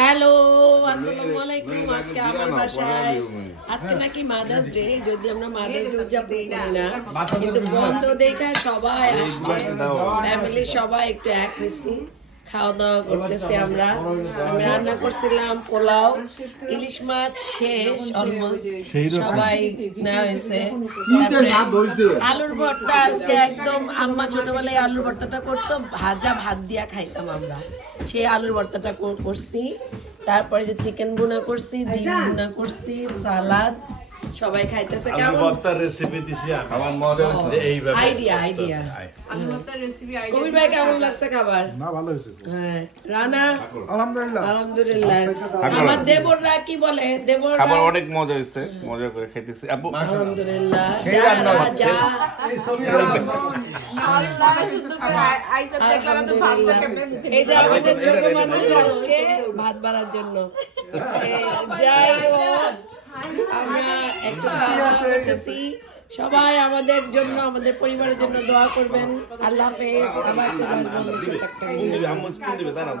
Hello, আসসালামু আলাইকুম। আজকে আমার বাসায় আজকে নাকি মাদার্স ডে, যদি আমরা মাদার্স ডে উদযাপন করি না, কিন্তু বন্ধ দেখা সবাই আসছে, ফ্যামিলি সবাই একটু এক হয়েছি, খাওয়া দাওয়া করতেছি। আমরা আমি রান্না করছিলাম পোলাও, ইলিশ মাছ শেষ অলমোস্ট, সবাই নেওয়া হয়েছে। আলুর ভর্তা আজকে একদম, আম্মা ছোটবেলায় আলুর ভর্তাটা করতো, ভাজা ভাত দিয়া খাইতাম আমরা, সেই আলুর ভর্তাটা করছি। তারপরে যে চিকেন ভুনা করছি, ডিম ভুনা করছি, সালাদ, সবাই খাইতেছে। কেমন ভর্তার রেসিপি দিছি আমার মনে হচ্ছে এইভাবে আইডিয়া আলুর ভর্তার রেসিপি আইডিয়া। কবির ভাই কেমন লাগছে খাবার? না ভালো হয়েছে। হ্যাঁ, রানা আলহামদুলিল্লাহ। আমার দেবররা কি বলে? দেবররা খাবার অনেক মজা হয়েছে, মজা করে খাইতেছি আপু। আলহামদুলিল্লাহ। এই যে আমাদের ছোট মানুষ আসছে ভাত বাড়ার জন্য। যাই হোক, আমরা একটু খাওয়া দাওয়া করতেছি। সবাই আমাদের জন্য, আমাদের পরিবারের জন্য দোয়া করবেন। আল্লাহ হাফেজ। আবার চলে আসবো ছোট্ট একটা আম্মু স্পুন দিবে, দাঁড়াও।